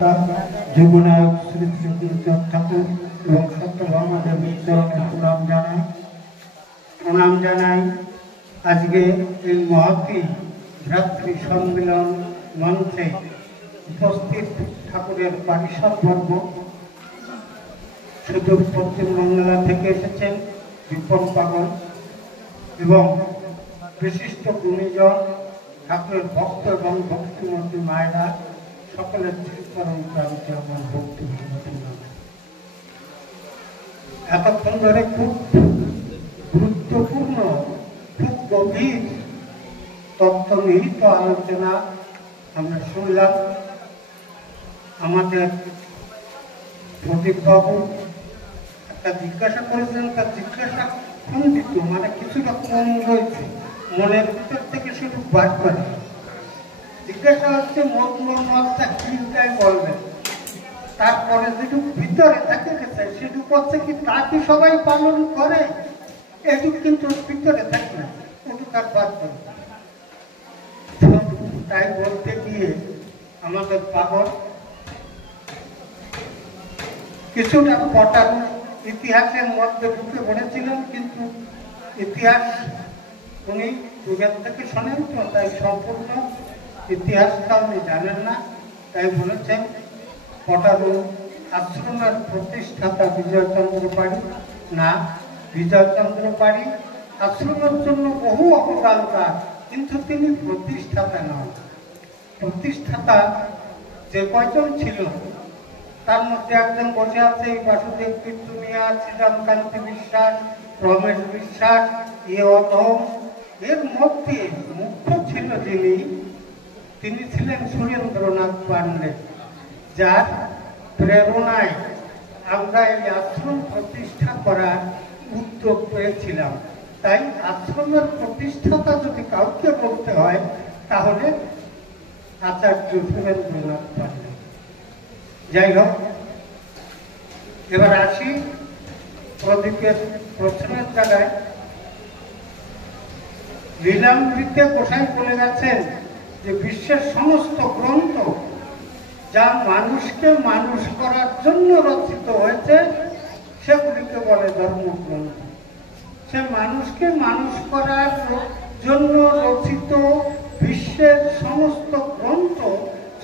যুগনায়ক শ্রী শ্রী গুরুচাঁদ ঠাকুর এবং সত্যভামাদেবীর চরণে প্রণাম জানাই। আজকে এই মহতী ভ্রাতৃ সম্মেলন মঞ্চে উপস্থিত ঠাকুরের পারিষদবর্গ, সুদূর পশ্চিমবাংলা থেকে এসেছেন বিপন পাগল এবং বিশিষ্ট গুণীজন, ঠাকুরের ভক্ত এবং ভক্তিমতী মায়েরা, সকলের চিরচরণ প্রান্তে আমার ভক্তি এতক্ষণ ধরে খুব গুরুত্বপূর্ণ, খুব গভীর তত্ত্ব নিহিত আলোচনা আমরা শুনলাম। আমাদের প্রদীপবাবু একটা জিজ্ঞাসা করেছেন, তার জিজ্ঞাসা খণ্ডিত, মানে কিছুটা কম রয়েছে, মনের ভিতর থেকে শুধু বার করে। জিজ্ঞাসা হচ্ছে মতটা চিন্তায় বলবেন, তারপরে যেটুকু ভিতরে থাকে গেছে সেটুকু হচ্ছে কি তা কি সবাই পালন করে, এটুকু কিন্তু ভিতরে থাকে না, ওটুকু আর বাদ করে। তাই বলতে গিয়ে আমাদের পাগল কিছুটা পটানো ইতিহাসের মধ্যে ঢুকে পড়েছিলেন, কিন্তু ইতিহাস উনি যুগের থেকে শোনেন তো, তাই সম্পূর্ণ ইতিহাসটা উনি জানেন না। তাই বলেছেন পটানো আশ্রমের প্রতিষ্ঠাতা বিজয়চন্দ্র পাড়ি না, বিজয়চন্দ্র পাড়ি আশ্রমের জন্য বহু অবদান তার, কিন্তু তিনি প্রতিষ্ঠাতা নন। প্রতিষ্ঠাতা যে কয়জন ছিল তার মধ্যে একজন বসে আছে এই বাসুদেব কীর্তনিয়া, শ্রীরামকান্তি বিশ্বাস, রমেশ বিশ্বাস, অধম। এর মধ্যে মুখ্য ছিল তিনি ছিলেন সুরেন্দ্রনাথ পাণ্ডে, যার প্রেরণায় আমরা এই আশ্রম প্রতিষ্ঠা করার উদ্যোগ পেয়েছিলাম। তাই আশ্রমের প্রতিষ্ঠাতা যদি কাউকে বলতে হয় তাহলে আচার্য সুরেন্দ্রনাথ পাণ্ডে। যাই হোক, এবার আসি প্রদীপের প্রশ্নের জায়গায়। লীলামৃতে গোসাই বলে গেছেন যে বিশ্বের সমস্ত গ্রন্থ যা মানুষকে মানুষ করার জন্য রচিত হয়েছে সেগুলিকে বলে ধর্মগ্রন্থ। সে মানুষকে মানুষ করার জন্য রচিত বিশ্বের সমস্ত গ্রন্থ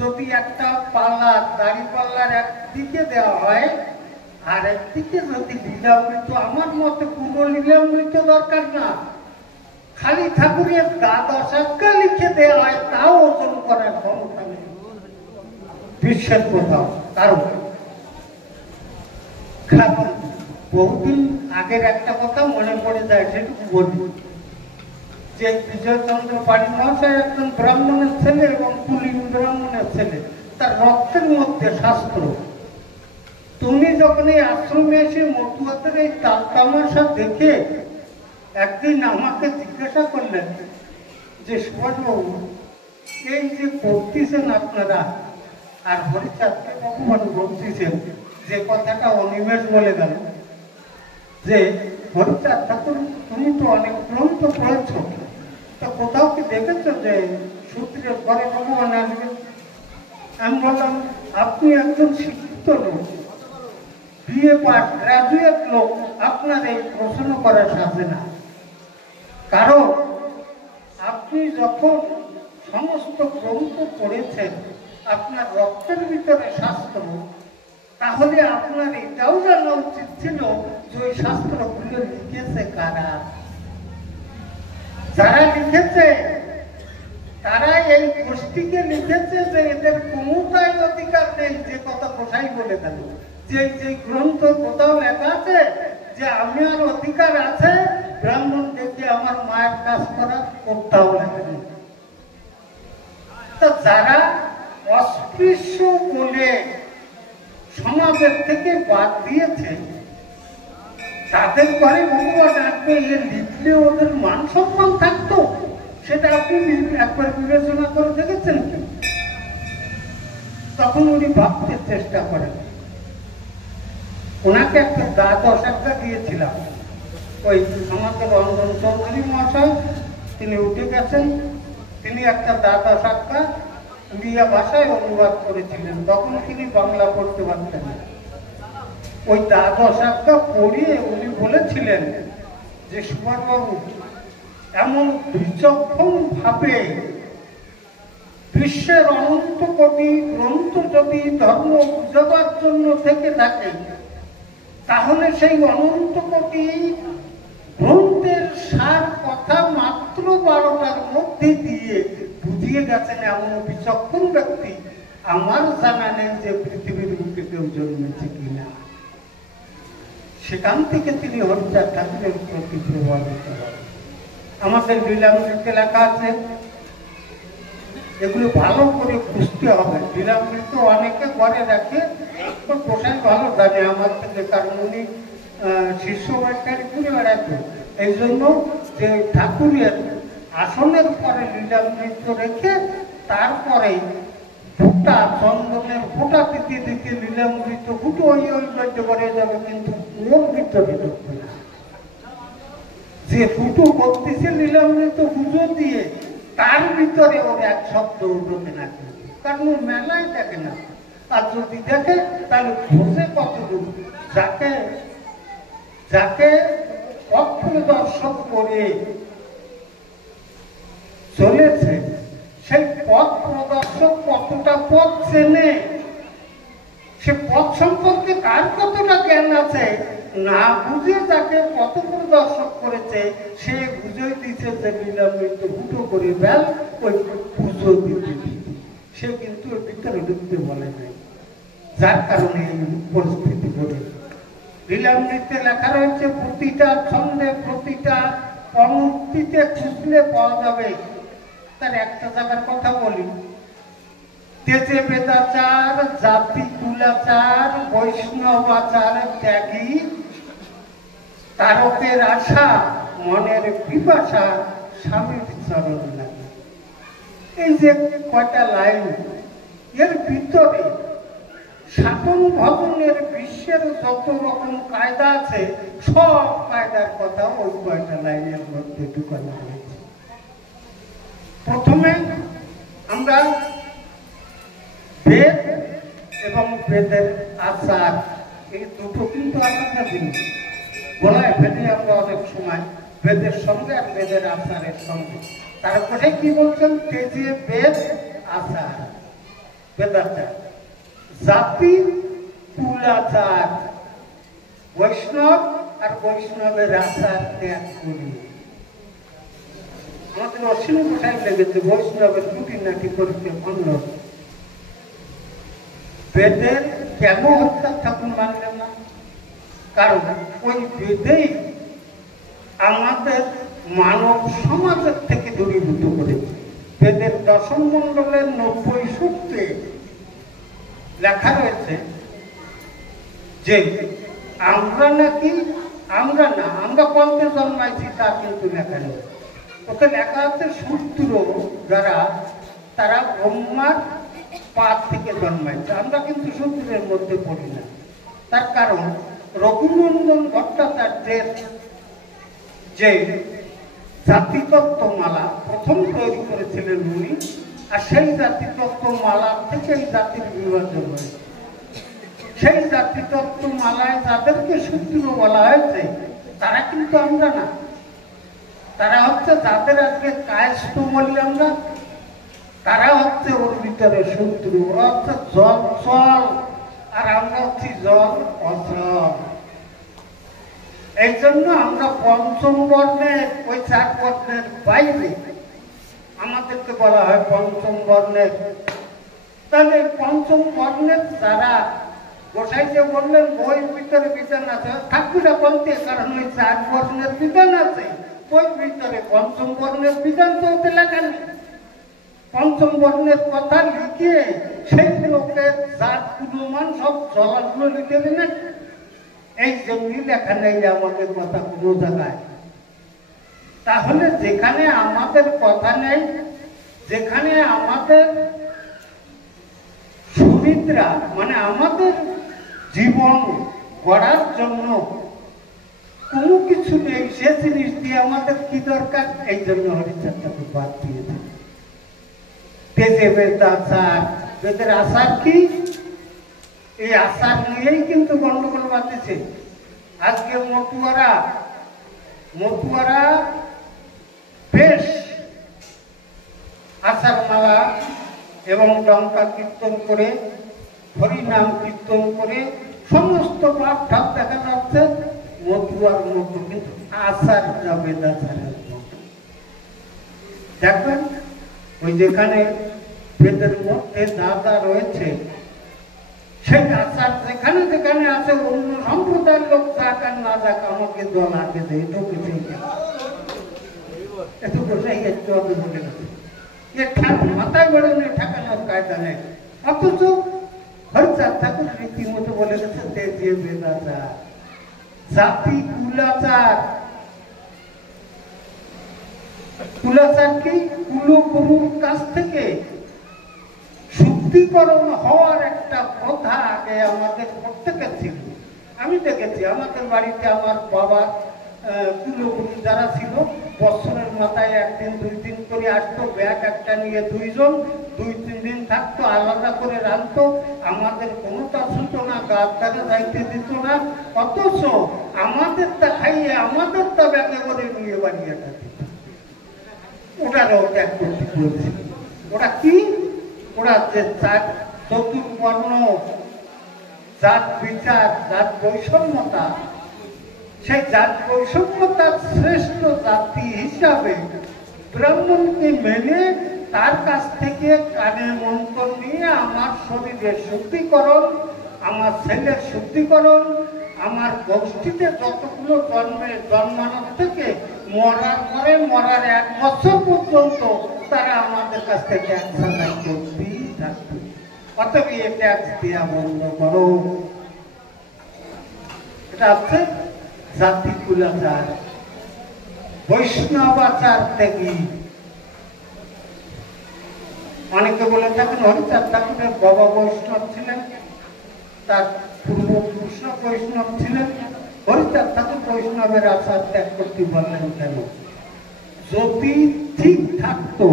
যদি একটা পাল্লার দাড়িপাল্লার একদিকে দেওয়া হয় আর একদিকে যদি লীলামৃত, আমার মতে পুরো লীলামৃত দরকার না, খালি ঠাকুরের দ্বাদশ আজ্ঞা লিখে দেওয়া হয়, তাও ওজন করার ক্ষমতা নেই বিশ্বের কোথাও। কারণ বহুদিন আগের একটা কথা মনে পড়ে যায়, সেটুকু বলি যে বিজয়চন্দ্র পাড়ি মহাশয় একজন ব্রাহ্মণের ছেলে এবং কুলীন ব্রাহ্মণের ছেলে, তার রক্তের মধ্যে শাস্ত্র। তুমি যখন এই আশ্রমে এসে মতুয়াদের এই তামাশা দেখে একদিন আমাকে জিজ্ঞাসা করলেন যে সুভাষবাবু, এই যে করতেছেন আপনারা, আর হরিচাঁদকে ভগবান বলতেছেন যে কথাটা অনিমেষ বলে গেল যে হরিচাঁদ ঠাকুর তুমি তো অনেক গ্রন্থ পড়েছ, তা কোথাও কি দেখেছ যে সূত্রের পরে ভগবান আসবে? আমি বললাম আপনি একজন শিক্ষিত লোক, বিএ পাস গ্রাজুয়েট লোক, আপনার এই প্রশ্ন করার সাথে না। কারণ আপনি যখন সমস্ত গ্রন্থ পড়েছেন, আপনার রক্তের ভিতরে শাস্ত্র, তাহলে আপনার এটাও জানা উচিত ছিল যে ওই শাস্ত্রগুলো লিখেছে কারা। যারা লিখেছে তারা এই গোষ্ঠীকে লিখেছে যে এদের কোনোটাই অধিকার নেই, যে কথা কোথায় বলে গেল যে গ্রন্থ কোথাও লেখা আছে যে আমি আর অধিকার আছে ব্রাহ্মণ দেখে আমার মায়ের কাজ করা, কোথাও লেখা নেই। তো যারা অস্পৃশ্য বলে সমাজের থেকে বাদ দিয়েছে তাদের ঘরে ভগবান আসবে, এ লিখলে ওদের মান সম্মান থাকতো, সেটা আপনি একবার বিবেচনা করে দেখেছেন কি? তখন উনি ভাবতে চেষ্টা করেন। ওনাকে একটা দ্বাদশ আজ্ঞা দিয়েছিলাম, ওই আমাদের রঞ্জন চৌধুরী মহাশয় তিনি উঠে গেছেন, তিনি একটা দ্বাদশ আজ্ঞা উড়িয়া ভাষায় অনুবাদ করেছিলেন। তখন তিনি বাংলা পড়তে পারতেন না। ওই দ্বাদশাটা পড়িয়ে উনি বলেছিলেন যে সুভাষবাবু এমন বিচক্ষণ ভাবে বিশ্বের অনন্ত কোটি গ্রন্থ যদি ধর্ম বুঝাবার জন্য থেকে থাকে, তাহলে সেই অনন্ত কোটি গ্রন্থের সার কথা মাত্র 12টার মধ্যে দিয়ে বুঝিয়ে গেছেন এমন বিচক্ষণ ব্যক্তি আমার জানা নেই যে পৃথিবীর বুকে কেউ জন্মেছে কিনা। সেখান থেকে তিনি হরিচাঁদ ঠাকুরের প্রতি প্রভাবিত হন। আমাদের লীলামৃতে লেখা আছে, এগুলো ভালো করে বুঝতে হবে। লীলামৃত অনেকে ঘরে রাখে, পোশাক ভালো জানে আমার থেকে, কারণ উনি শিষ্য ব্যাখ্যারি করে বেড়াতো। এই জন্য যে ঠাকুরের আসনের পরে লীলামৃত রেখে তারপরে ফুটা চন্দনের ফোটা দিতে দিতে লীলামৃত ফুটো ওই বাদ্য করে যাবে, কিন্তু ওর ভিতরে ঢুকবে না। যে ফুটো করতেছে লীলামৃত পুজো দিয়ে, তার ভিতরে ওর এক শব্দ ঢোকে না, কারণ ও মেলায় দেখে না। আর যদি দেখে তাহলে বুঝে কতদূর। যাকে যাকে পথ প্রদর্শন করে চলেছে, সেই পথ প্রদর্শক কতটা পথ চেনে, সে পথ সম্পর্কে কার কতটা জ্ঞান আছে না বুঝে যাকে পথ প্রদর্শক করেছে, সে বুঝে দিচ্ছে যে লীলামৃত ফুটো করে বেল ওই পুজো দিতে দিতে, সে কিন্তু ওর ভিতরে ঢুকতে বলে নাই। যার কারণে এই পরিস্থিতি ঘটে। লীলামৃতে লেখা রয়েছে প্রতিটা ছন্দে প্রতিটা পংক্তিতে খুঁজলে পাওয়া যাবে। তার একটা জায়গার কথা বলি, তেজে বেদাচার, জাতি কুলাচার, বৈষ্ণবাচার ত্যাগী, তারকের আশা, মনের পিপাসা, স্বামীর চরণ লাগে। এই যে কয়টা লাইন, এর ভিতরে সাধন ভজনের বিশ্বের যত রকম কায়দা আছে, সব কায়দার কথা ওই কয়টা লাইনের মধ্যে ঢুকানো হয়েছে। প্রথমে আমরা বেদ এবং বেদের আচার, এই দুটো কিন্তু আলাদা জিনিস। বলায় ফেলি আমরা অনেক সময় বেদের সঙ্গে আর বেদের আচারের সঙ্গে। তারপরে কি বলছেন, তেজে বেদ আচার, বেদাচার, জাতি কুলাচার, বৈষ্ণব আর বৈষ্ণবের আচার ত্যাগ করি। আমাদের অসীম কোথায় লেগেছে বৈষ্ণবের খুঁটিনাটি করতে অন্য। বেদের কেন হত্যা ঠাকুর মানলেন না? কারণ ওই বেদেই আমাদের মানব সমাজের থেকে দূরীভূত করেছে। বেদের দশম মণ্ডলের 90 সূত্রে লেখা রয়েছে যে আমরা নাকি, আমরা কন্তে জন্মাইছি তা কিন্তু লেখা নেই। ওতে লেখা আছে সূত্র যারা, তারা ব্রহ্মার পাদ থেকে জন্মাইছে। আমরা কিন্তু সূত্রের মধ্যে পড়ি না। তার কারণ রঘুনন্দন ভট্টাচার্যের যে জাতিতত্ত্বমালা প্রথম তৈরি করেছিলেন উনি, আর সেই জাতিতত্ত্বমালা থেকে এই জাতির বিভাজন হয়েছে। সেই জাতিতত্ত্বমালায় যাদেরকে সূত্র বলা হয়েছে তারা কিন্তু আমরা না। তারা হচ্ছে যাদের আজকে কায়স্থ বলি আমরা, তারা হচ্ছে ওর ভিতরে সূত্র। ওরা হচ্ছে জল চল, আর আমরা হচ্ছি জল অচল। এই জন্য আমরা পঞ্চম বর্ণের, ওই 4 বর্ণের বাইরে আমাদেরকে বলা হয় পঞ্চম বর্ণের। তাহলে পঞ্চম বর্ণের যারা, গোসাই যে বললেন বইয়ের ভিতরে বিধান আছে, ঠাকুরা বলতে, কারণ ওই 4 বর্ণের বিধান আছে, বই ভিতরে পঞ্চম বর্ণের বিধান তো ওতে লেখা নেই। পঞ্চম বর্ণের কথা লিখে সেই লোকের জাত গুণমান সব জলাগুলো লিখে দিন। এই জন্যই লেখা নেই আমাদের কথা কোনো জায়গায়। তাহলে যেখানে আমাদের কথা নেই, যেখানে আমাদের সুবিধা মানে আমাদের জীবন গড়ার জন্য কোনো কিছু নেই, সে জিনিস দিয়ে আমাদের কি দরকার? এই জন্য হরিচাঁদ ঠাকুর বাদ দিয়ে দেন। তেজে বেদ আচার, বেদের আচার কি? এই আচার নিয়েই কিন্তু গন্ডগোল বাঁধতেছে। আজকে মতুয়ারা বেশ আচার মালা এবং ডঙ্কা কীর্তন করে, হরিনাম কীর্তন করে সমস্ত পাপ ঠাপ দেখা যাচ্ছে মতুয়ার মতো, কিন্তু আচার যাবে আচারের মতো। দেখবেন ওই যেখানে বেদের মধ্যে যা যা রয়েছে সেই আচার যেখানে যেখানে আছে, অন্য সম্প্রদায়ের লোক যাক আর না যাক, আমাকে দল আগে দেয়, এটুকু বোঝাই একটু আগে বলে গেছে। মাথায় বেরোনে ঠেকানোর কায়দা নেই। অথচ হরিচাঁদ ঠাকুর রীতিমতো বলে গেছে তেজে বেদাচার, জাতি কুলাচার। কুলাচার কি? কুলগুরুর কাছ থেকে শুদ্ধিকরণ হওয়ার একটা প্রথা আগে আমাদের প্রত্যেকের ছিল। আমি দেখেছি আমাদের বাড়িতে আমার বাবা কুলগুরু যারা ছিল, বছরের মাথায় একদিন দুই দিন করে আসতো, ব্যাগ একটা নিয়ে দুইজন 2-3 দিন থাকতো, আলাদা করে রাখতো, আমাদের কোনোটা ছিল না, গাছ গাছে যাইতে দিত না। অথচ আমাদেরটা খাইয়ে আমাদেরটা ব্যাগে করে নিয়ে বাড়িয়ে দিত। ওটারও ত্যাগ করতে বলছে। ওরা কি? ওরা যে চতুর্বর্ণ জাত বিচার, জাত বৈষম্যতা, সেই জাত বৈষম্যতার শ্রেষ্ঠ জাতি হিসাবে ব্রাহ্মণকে মেনে তার কাছ থেকে কানের মন্ত্র নিয়ে আমার শরীরের শুদ্ধিকরণ, আমার ছেলের শুদ্ধিকরণ, আমার গোষ্ঠীতে যতগুলো জন্মানোর থেকে মরার পরে মরার 1 বছর পর্যন্ত তারা আমাদের কাছ থেকে একসাথে করতেই থাকবে। অতএব এই ট্যাক্স দেওয়া বন্ধ করো। এটা হচ্ছে জাতি কুলাচার, বৈষ্ণবাচার ত্যাগী। অনেকে বলে থাকেন হরিচাঁদ ঠাকুরের বাবা বৈষ্ণব ছিলেন, তার পূর্বপুরুষ বৈষ্ণব ছিলেন। হরিচাঁদ ঠাকুর বৈষ্ণবের আচার ত্যাগ করতে বললেন কেন? যদি ঠিক থাকতো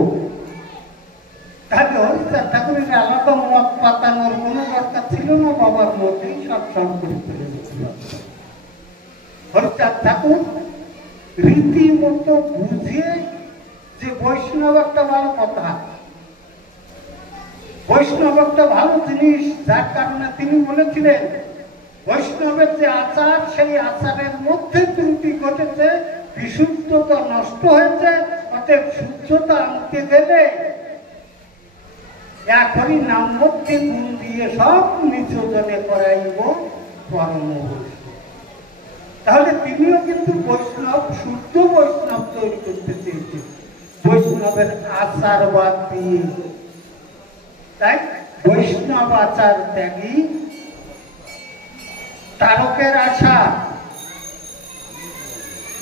তাহলে হরিচাঁদ ঠাকুরের আলাদা মত পাতানোর কোনো দরকার ছিল না, বাবার মতেই সব করে ফেলে দিতে পারত। হরিচাঁদ ঠাকুর রীতিমতো বুঝিয়ে যে বৈষ্ণব একটা ভালো কথা, বৈষ্ণব একটা ভালো জিনিস, যার কারণে তিনি বলেছিলেন বৈষ্ণবের যে আচার, সেই আচারের মধ্যে ত্রুটি ঘটেছে, বিশুদ্ধতা নষ্ট হয়েছে, অতএব শুদ্ধতা আনতে গেলে এখনই নাম মধ্যে গুণ দিয়ে সব নিচজনে করাইব পরম বৈষ্ণব। তাহলে তিনিও কিন্তু বৈষ্ণব, শুদ্ধ বৈষ্ণব তৈরি করতে চেয়েছেন বৈষ্ণবের আচার বাদ দিয়ে। তাই বৈষ্ণব আচার ত্যাগী, তারকের আশা,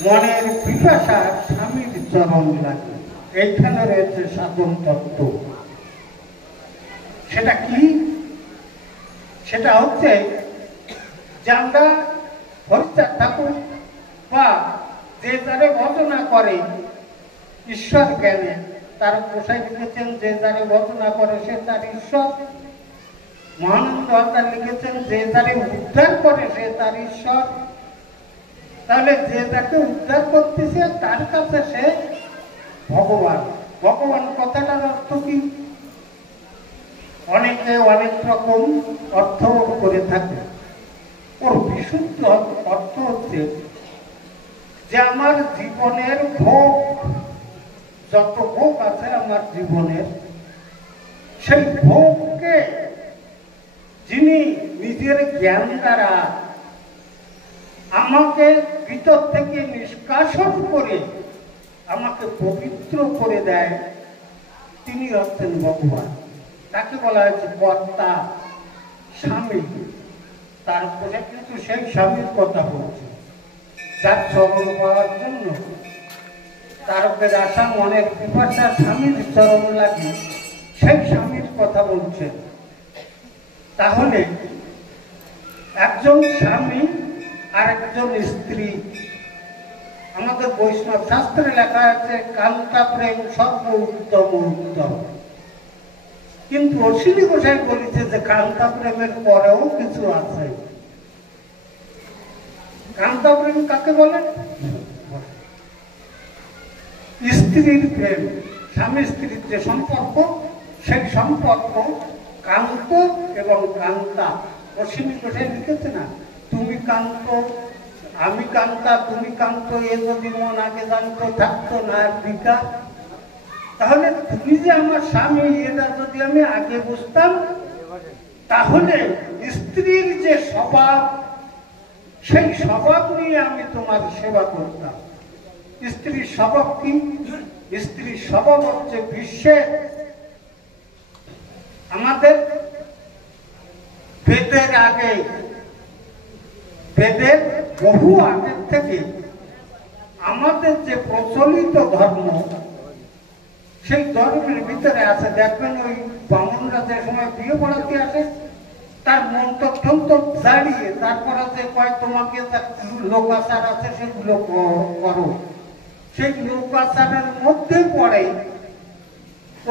মনের পিপাসা স্বামীর চরণ লাগে, এইখানে রয়েছে সাধন তত্ত্ব। সেটা কি? সেটা হচ্ছে যে আমরা হরিচাঁদ ঠাকুর বা যে যারে ভজনা করে ঈশ্বর জ্ঞানে, তার গোসাই লিখেছেন যে যারে ভজনা করে সে তার ঈশ্বর। মহানন্দ হরদার লিখেছেন যে যারে উদ্ধার করে সে তার ঈশ্বর। তাহলে যে যাকে উদ্ধার করতেছে তার কাছে সে ভগবান। ভগবান কথাটার অর্থ কি? অনেকে অনেক রকম অর্থ করে থাকে। ওর বিশুদ্ধ অর্থ হচ্ছে যে আমার জীবনের ভোগ, যত ভোগ আছে আমার জীবনের, সেই ভোগকে যিনি নিজের জ্ঞান দ্বারা আমাকে ভিতর থেকে নিষ্কাশন করে আমাকে পবিত্র করে দেয়, তিনি হচ্ছেন ভগবান। তাকে বলা হয়েছে কর্তা, স্বামী। তারপরে কিন্তু সেই স্বামীর কথা বলছে, যার চরণ পাওয়ার জন্য তারকের আশা, মনের পিপাসা স্বামীর চরণ লাগে, সেই স্বামীর কথা বলছেন। তাহলে একজন স্বামী আর একজন স্ত্রী, আমাদের বৈষ্ণব শাস্ত্রে লেখা আছে কান্তা প্রেম সর্ব উত্তম উত্তম। কিন্তু অশ্বিনী গোসাই বলেছে যে কান্তা প্রেমের পরেও কিছু আছে। কান্তা প্রেম কাকে বলেন? স্ত্রীর প্রেম, স্বামী স্ত্রীর যে সম্পর্ক, সেই সম্পর্ক কান্ত এবং কান্তা। অশ্বিনী গোসাই লিখেছে না, তুমি কান্ত আমি কান্তা, তুমি কান্ত, এ যদি মন আগে জানতো থাকতো না বিকার। তাহলে তুমি যে আমার স্বামী, এটা যদি আমি আগে বুঝতাম, তাহলে স্ত্রীর যে স্বভাব, সেই স্বভাব নিয়ে আমি তোমার সেবা করতাম। স্ত্রীর স্বভাব কি? স্ত্রীর স্বভাব হচ্ছে বিশ্বে আমাদের বেদের আগে, বেদের বহু আগের থেকে আমাদের যে প্রচলিত ধর্ম, সেই ধর্মের ভিতরে আছে। দেখবেন ওই বামনরা যে সময় বিয়ে পড়াতে আসে, তার মন্ত্র জানিয়ে তারপরে যে কয় তোমাকে লোকাচার আছে সেগুলো করো। সেই লোকাচারের মধ্যে পড়ে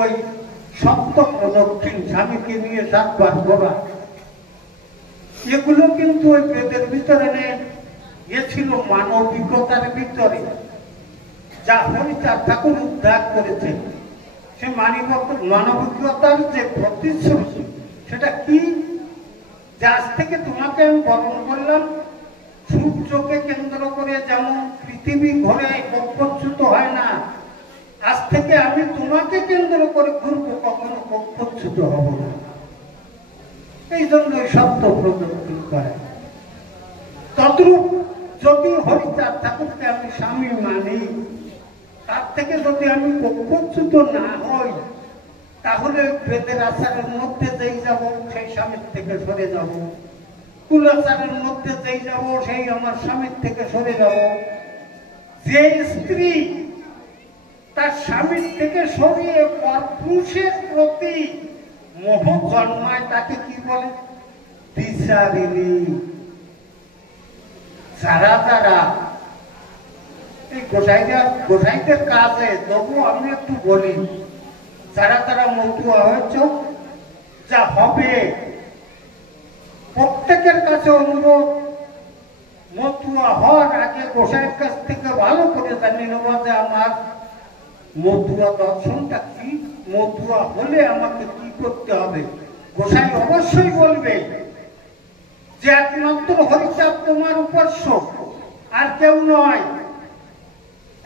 ওই সপ্ত প্রদক্ষিণ, স্বামীকে নিয়ে 7 বার ঘোরা। এগুলো কিন্তু ওই বেদের ভিতরে নেই, এ ছিল মানবিকতার ভিতরে, যা হরিচাঁদ ঠাকুর উদ্ধার করেছেন। সে মানবিকতার যে প্রতিশ্রুতি, সেটা কি? যে আজ থেকে তোমাকে আমি বরণ করলাম, সূর্যকে কেন্দ্র করে যেমন পৃথিবী ঘোরে কক্ষচ্যুত হয় না, আজ থেকে আমি তোমাকে কেন্দ্র করে ঘুরবো, কখনো কক্ষচ্যুত হব না। এই জন্য সত্য প্রদর্শন করে। তদ্রূপ যদি হরিচাঁদ ঠাকুরকে আমি স্বামী মানি, তার থেকে যদি আমি কক্ষচ্যুত না হই, তাহলে বেদের আচারের মধ্যে যেই যাব সেই স্বামীর থেকে সরে যাব, কুলাচারের মধ্যে যেই যাব সেই আমার স্বামীর থেকে সরে যাব। যে স্ত্রী তার স্বামীর থেকে সরিয়ে পরপুরুষের প্রতি মোহ জন্মায়, তাকে কি বলে? বিচারিণী। যারা যারা এই গোসাইদের কাজে, তবু আমি একটু বলি, যারা যারা মতুয়া হয়েছ, যা হবে প্রত্যেকের কাছে অনুরোধ, মতুয়া হওয়ার আগে গোসাইয়ের কাছ থেকে ভালো করে জানিয়ে নেব যে আমার মতুয়া দর্শনটা কি, মতুয়া হলে আমাকে কি করতে হবে। গোসাই অবশ্যই বলবে যে একমাত্র হরিচাঁদ তোমার উপাস্য, আর কেউ নয়।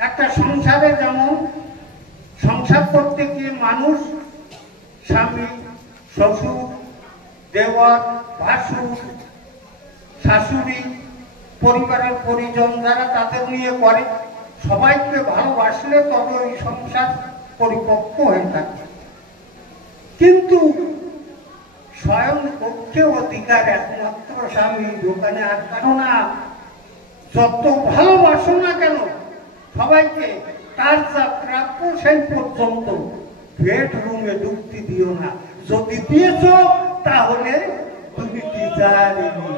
একটা সংসারে যেমন সংসার করতে গিয়ে মানুষ স্বামী, শ্বশুর, দেওর, ভাসুর, শাশুড়ি, পরিবারের পরিজন যারা তাদের নিয়ে করে, সবাইকে ভালোবাসলে তবে ওই সংসার পরিপক্ক হয়ে থাকে। কিন্তু স্বয়ং পক্ষে অধিকার একমাত্র স্বামী, দোকানে আর কারো না। যত ভালোবাসো না কেন সবাইকে, তার যা প্রাপ্য সেই পর্যন্ত বেডরুমে ঢুকতে দিও না। যদি দিয়েছ তাহলে তুমি বিচারিণী।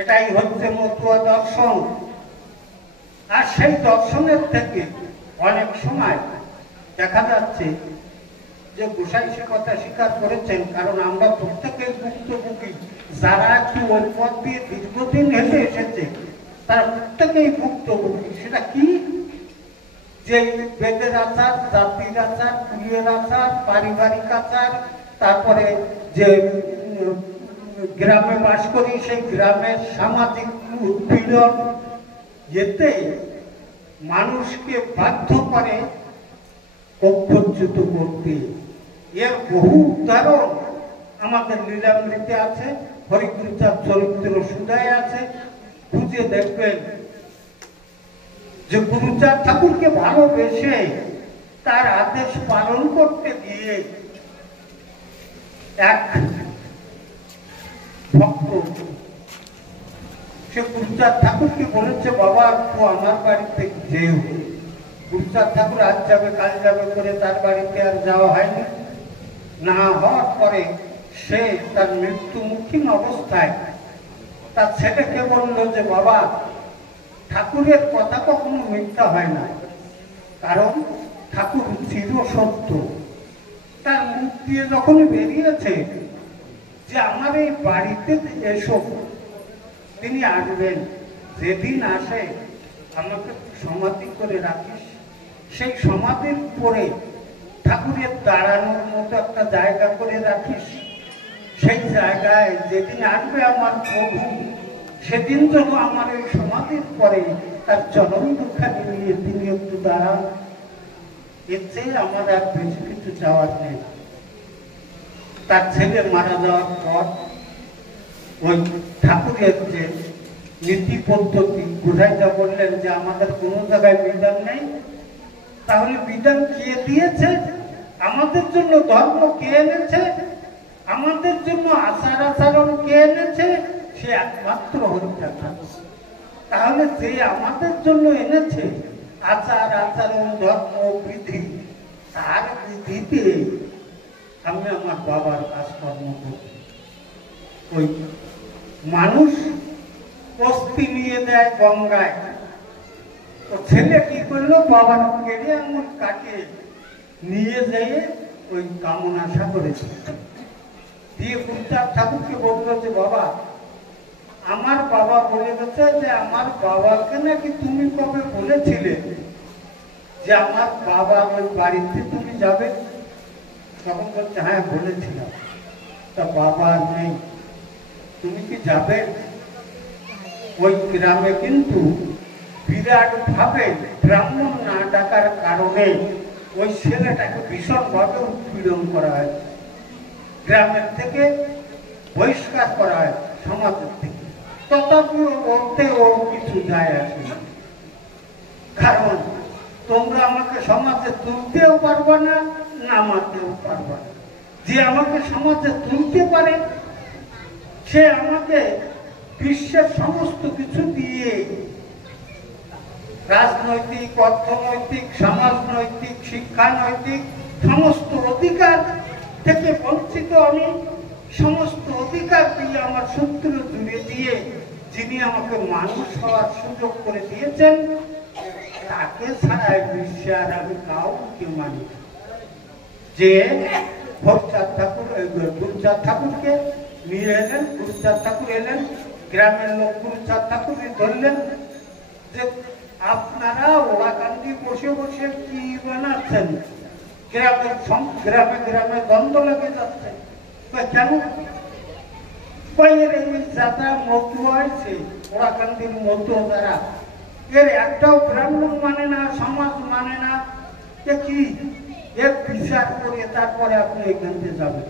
এটাই হচ্ছে মতুয়া দর্শন। আর সেই দর্শনের থেকে অনেক সময় দেখা যাচ্ছে যে গোসাই সে কথা স্বীকার করেছেন, কারণ আমরা প্রত্যেকেই ভুক্তভোগী। যারা একটু ওই পথ দিয়ে দীর্ঘদিন হেঁটে এসেছে তারা প্রত্যেকেই ভুক্তভোগী। সেটা কি? যে বেদের আচার, জাতির আচার, কুলের আচার, পারিবারিক আচার, তারপরে যে গ্রামে বাস করি সেই গ্রামের সামাজিক উৎপীড়ন, এতে মানুষকে বাধ্য করে কক্ষচ্যুত করতে। এর বহু উদাহরণ আমাদের লীলামৃতে আছে, হরিগুরুচাঁদ চরিত্র সুধায় আছে। খুঁজে দেখবেন যে গুরুচাঁদ ঠাকুরকে ভালোবেসে তার আদেশ পালন করতে গিয়ে এক ভক্ত সে গুরুচাঁদ ঠাকুরকে বলেছে, বাবা তো আমার বাড়িতে যেও। গুরুচাঁদ ঠাকুর আজ যাবে কাল যাবে করে তার বাড়িতে আর যাওয়া হয়নি। না হওয়ার পরে সে তার মৃত্যুমুখীন অবস্থায় তার ছেলেকে বলল যে বাবা, ঠাকুরের কথা কখনো মিথ্যা হয় না, কারণ ঠাকুর চির সত্য। তার মুখ দিয়ে যখন বেরিয়েছে যে আমার এই বাড়িতে এসো, তিনি আসবেন, যেদিন আসে আমাকে সমাধি করে রাখিস, সেই সমাধির পরে ঠাকুরের দাঁড়ানোর মতো একটা জায়গা করে রাখিস, সেই জায়গায় যেদিন আসবে আমার প্রভু সেদিন যেন আমার এই সমাধির পরে তার চরণ দুখানি নিয়ে তিনি একটু দাঁড়ান। এর চেয়ে আমার আর বেশি কিছু চাওয়ার নেই। তার ছেলে মারা যাওয়ার পর ওই ঠাকুরের যে নীতি পদ্ধতি বুঝাইতে বললেন যে আমাদের কোনো জায়গায় বিধান নেই, তাহলে বিধান কে দিয়েছে? আমাদের জন্য ধর্ম কে এনেছে? আমাদের জন্য আচার আচরণ কে এনেছে? সে একমাত্র হরিটা ঠাকুর। তাহলে যে আমাদের জন্য এনেছে আচার আচরণ ধর্ম বিধি, তার বিধিতে আমি আমার বাবার কাজকর্ম করছি। ওই মানুষ অস্থি নিয়ে দেয় গঙ্গায়, তো ছেলে কি করলো, বাবার কেড়ে আঙুল কাটে নিয়ে যেয়ে ওই কামনা সাগরে দিয়ে গুরুচাঁদ ঠাকুরকে বললো যে বাবা, আমার বাবা বলে গেছে যে আমার বাবাকে নাকি তুমি কবে বলেছিলে যে আমার বাবা ওই বাড়িতে তুমি যাবে? তখন বলছে হ্যাঁ বলেছিলাম। তা বাবা নেই, তুমি কি যাবে? ওই গ্রামে কিন্তু বিরাট ভাবে ব্রাহ্মণ না ডাকার কারণে ওই ছেলেটাকে ভীষণভাবে উৎপীড়ন করা হয়, গ্রামের থেকে বহিষ্কার করা হয়, সমাজের থেকে। তথাপি ওতে ও কিছু যায় আসে না, কারণ তোমরা আমাকে সমাজে তুলতেও পারবে না, নামাতেও পারবে না। যে আমাকে সমাজে তুলতে পারে সে আমাকে বিশ্বের সমস্ত কিছু দিয়ে রাজনৈতিক, অর্থনৈতিক, সমাজনৈতিক, শিক্ষানৈতিক সমস্ত অধিকার থেকে বঞ্চিত। আমি সমস্ত অধিকার দিয়ে আমার সূত্র জুড়ে দিয়ে যিনি আমাকে মানুষ হওয়ার সুযোগ করে দিয়েছেন, তাকে ছাড়া বিশ্বে আর আমি কাউকে মানি। যে গুরুচাঁদ ঠাকুরকে নিয়ে এলেন, গুরুচাঁদ ঠাকুর এলেন, গ্রামের লোক গুরুচাঁদ ঠাকুরকে ধরলেন যে আপনারা ওরাকান্দি বসে বসে কি বানাচ্ছেন? গ্রামে গ্রামে দ্বন্দ্ব লেগে যাচ্ছে। কেন? এই যাত্রা মতো হয়েছে ওরাকান্দির মতো যারা, এর একটাও ব্রাহ্মণ মানে না, সমাজ মানে না, কি এর বিচার করে তারপরে আপনি এখান থেকে যাবেন।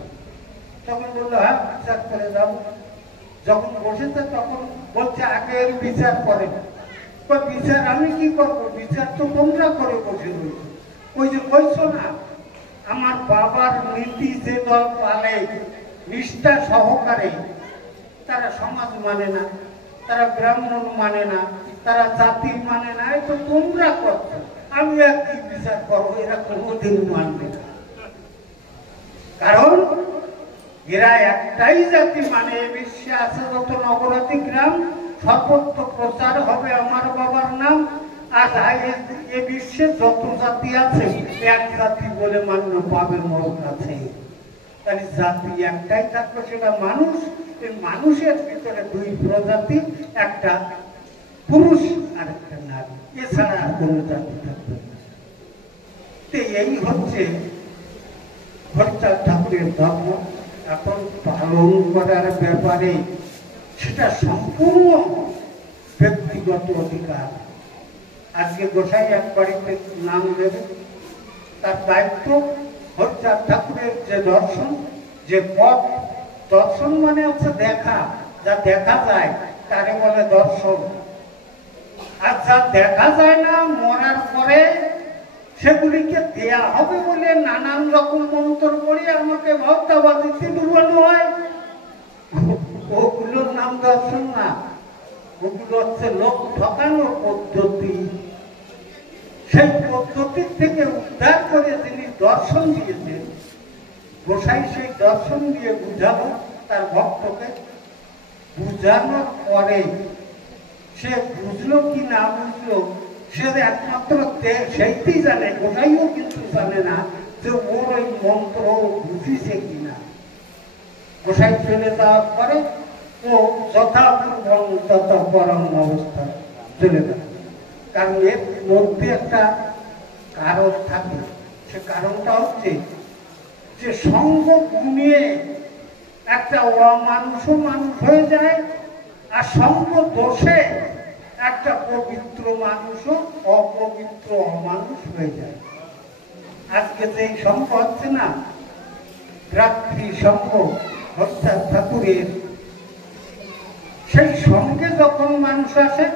তখন বললো হ্যাঁ বিচার করে যাব। যখন বসেছে তখন বলছে আগে এর বিচার করেন। বিচার আমি কি করবো? বিচার তো তোমরা করে বসে রয়েছে। ওই যে বলছো না, আমার বাবার নীতি যে দল পালে নিষ্ঠা সহকারে, তারা সমাজ মানে না, তারা ব্রাহ্মণ মানে না, তারা জাতি মানে না, এই তো তোমরা করছো। আমি আর কি বিচার করবো? এরা কোনোদিন মানবে না, কারণ এরা একটাই জাতি মানে। এ বিশ্বে আছে যত নগরাতি গ্রাম, সর্বত্র প্রচার হবে আমার বাবার নাম। আর এ বিশ্বে যত জাতি আছে এক জাতি বলে মান্য পাবে মোর কাছে। তাহলে জাতি একটাই থাকবে, সেটা মানুষ। এই মানুষের ভিতরে দুই প্রজাতি, একটা পুরুষ আর একটা নারী, এছাড়া আর কোনো জাতি থাকবে না। এই হচ্ছে গুরুচাঁদ ঠাকুরের ধর্ম। এখন পালন করার ব্যাপারে সেটা সম্পূর্ণ ব্যক্তিগত অধিকার। আজকে গোসাই এক বাড়িতে নাম দেবে, তার দায়িত্ব গুরুচাঁদ ঠাকুরের যে দর্শন, যে পথ, দর্শন মানে হচ্ছে দেখা, যা দেখা যায় তারে বলে দর্শন। আর যা দেখা যায় না, মরার পরে সেগুলিকে দেয়া হবে বলে নানান রকম মন্ত্র করে আমাকে ভক্তবাদীতে ডুবানো হয়। ওগুলোর নাম দর্শন না, ওগুলো হচ্ছে লোক ঠকানোর পদ্ধতি। সেই পদ্ধতির থেকে উদ্ধার করে তিনি দর্শন দিয়েছেন। গোসাই সেই দর্শন দিয়ে বুঝালো তার ভক্তকে। বুঝানোর পরে সে বুঝলো কি না বুঝলো, সে একমাত্র সেইটি জানে, গোসাইও কিন্তু জানে না যে ওর ওই মন্ত্র বুঝিছে কিনা। গোসাই চলে যাওয়ার পরে ও যথাপূর্বং তথা পরম অবস্থা চলে যায়। কারণ এর মধ্যে একটা কারণ থাকে, সে কারণটা হচ্ছে যে সঙ্গ গুণিয়ে একটা অমানুষও মানুষ হয়ে যায়, আর সঙ্গ দোষে একটা পবিত্র মানুষও অপবিত্র অমানুষ হয়ে যায়। আজকে যে সঙ্গ হচ্ছে না, রাত্রি সঙ্গ অর্থাৎ ঠাকুরের, সেই সঙ্গে যখন মানুষ আসে,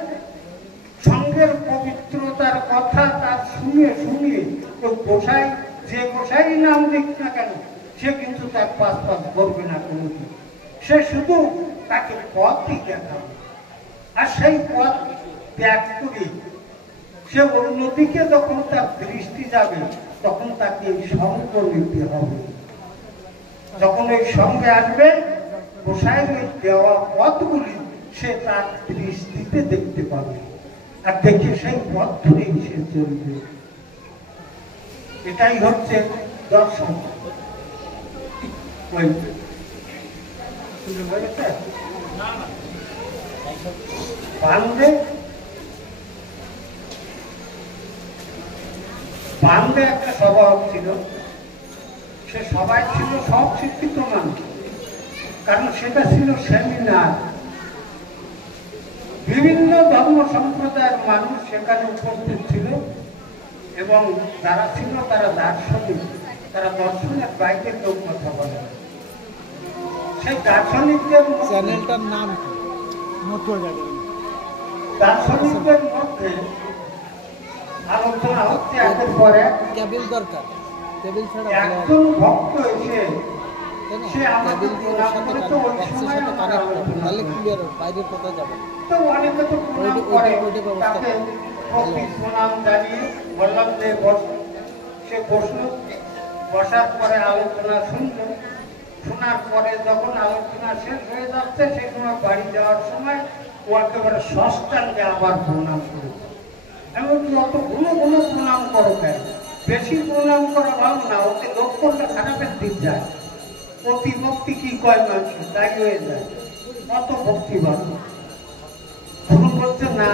সঙ্গের পবিত্রতার কথা তার শুনিয়ে শুনিয়ে ওই গোসাই, যে গোসাই নাম দিক না কেন, সে কিন্তু তার পাশ করবে না কোনোদিন। সে শুধু তাকে পথই দেখাবে, আর সেই পথ ত্যাগ করে সে অন্যদিকে যখন তার দৃষ্টি যাবে, তখন তাকে এই সঙ্গ নিতে হবে। যখন এই সঙ্গে আসবে, গোসাইয়ের ওই দেওয়া পথগুলি সে তার দৃষ্টিতে দেখতে পাবে, আর দেখে সেই পথ ধরেই সে চলবে। এটাই হচ্ছে দর্শন। বান্ধে একটা স্বভাব ছিল, সে সবাই ছিল সব শিক্ষিত মানুষ, কারণ সেটা ছিল সেমিনার। বিভিন্ন ধর্ম সম্প্রদায়ের মানুষ সেখানে উপস্থিত ছিল, এবং যারা ছিল তারা দার্শনিক, তারা দর্শনের বাইরে কেউ কথা বলে। সেই দার্শনিকদের চ্যানেলটার নাম দার্শনিকদের মধ্যে আলোচনা হচ্ছে একের পর এক। কেবিল দরকার, কেবিল ছাড়া একজন ভক্ত এসে সে আমাদের প্রণাম করেছে, ওই সময় তাহলে ক্লিয়ার, বাইরের কথা যাবে। তো অনেকে তো প্রণাম করে, তাকে ভক্তি প্রণাম জানিয়ে বললাম যে বস। সে বসলো, বসার পরে আলোচনা শুনলো। শোনার পরে যখন আলোচনা শেষ হয়ে যাচ্ছে, সেই সময় বাড়ি যাওয়ার সময় ও একেবারে ষষ্ঠাঙ্গে আবার প্রণাম করেছে। এমন অত গুলো প্রণাম করো কেন? বেশি প্রণাম করা ভালো না, ওতে লক্ষণটা খারাপের দিক যায়। অতি ভক্তি কি কয় মানুষ, তাই হয়ে যায়। অত ভক্তি ভালো বলছে না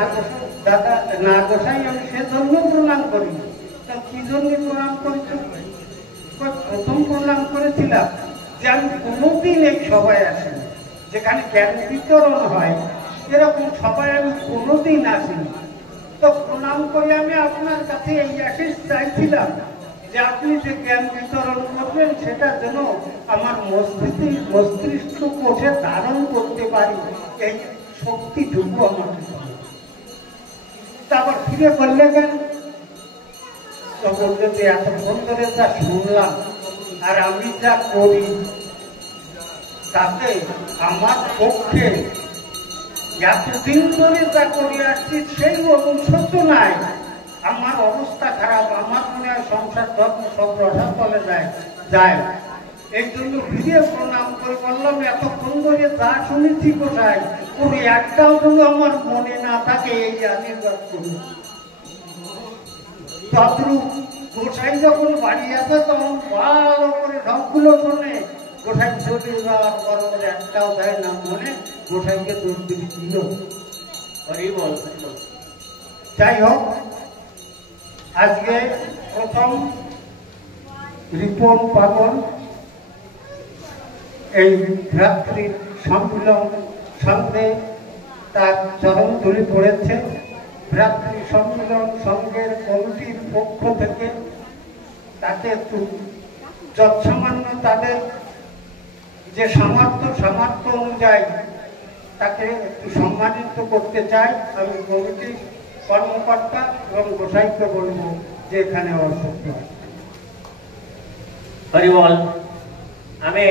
দাদা, না গোসাই আমি সেজন্য প্রণাম করি। তা কি জন্য প্রণাম করেছ? প্রথম প্রণাম করেছিলাম যে আমি কোনোদিন এই সভায় আসিনি, যেখানে জ্ঞান বিতরণ হয় এরকম সবাই আমি কোনোদিন আসিনি। তো প্রণাম করে আমি আপনার কাছে এই আশীষ চাইছিলাম যে আপনি যে জ্ঞান বিতরণ করবেন, সেটা যেন আমার মস্তিষ্ক কোষে ধারণ করতে পারি, এই শক্তিটুকু আমাকে। তারপর ফিরে বললে কেন? তো বলতে যে এতক্ষণ ধরে যা শুনলাম আর আমি যা করি, তাতে আমার পক্ষে এতদিন ধরে যা করে আসছি সেই অনুশোচনায় আমার অবস্থা খারাপ। আমার মনে হয় সংসার ধর্ম সব রসাতলে যায়। এই জন্য ফিরে প্রণাম করে বললাম, এতক্ষণ ধরে যা শুনেছি কোথায়, ওর একটাও যেন আমার মনে না থাকে, এই আশীর্বাদ করি। তদ্রূপ গোসাই যখন বাড়ি আসে, তখন ভালো করে সবগুলো শোনে। গোসাই চলে যাওয়ার পর একটাও দেয় না মনে, গোসাইকে দোষ দিল। যাই হোক, আজকে প্রথম রিপন পাগল এই রাত্রি সম্মিলন সঙ্গে তার চরণ তুলে পড়েছে। ভ্রাতৃ সম্মিলন সংঘের কমিটির পক্ষ থেকে তাকে যৎসামান্য তাদের যে সামর্থ্য অনুযায়ী তাকে একটু সম্মানিত করতে চাই। আমি কমিটির কর্মকর্তা এবং গোসাইকে বলব যে এখানে অসুস্থ। হরি বল। আমি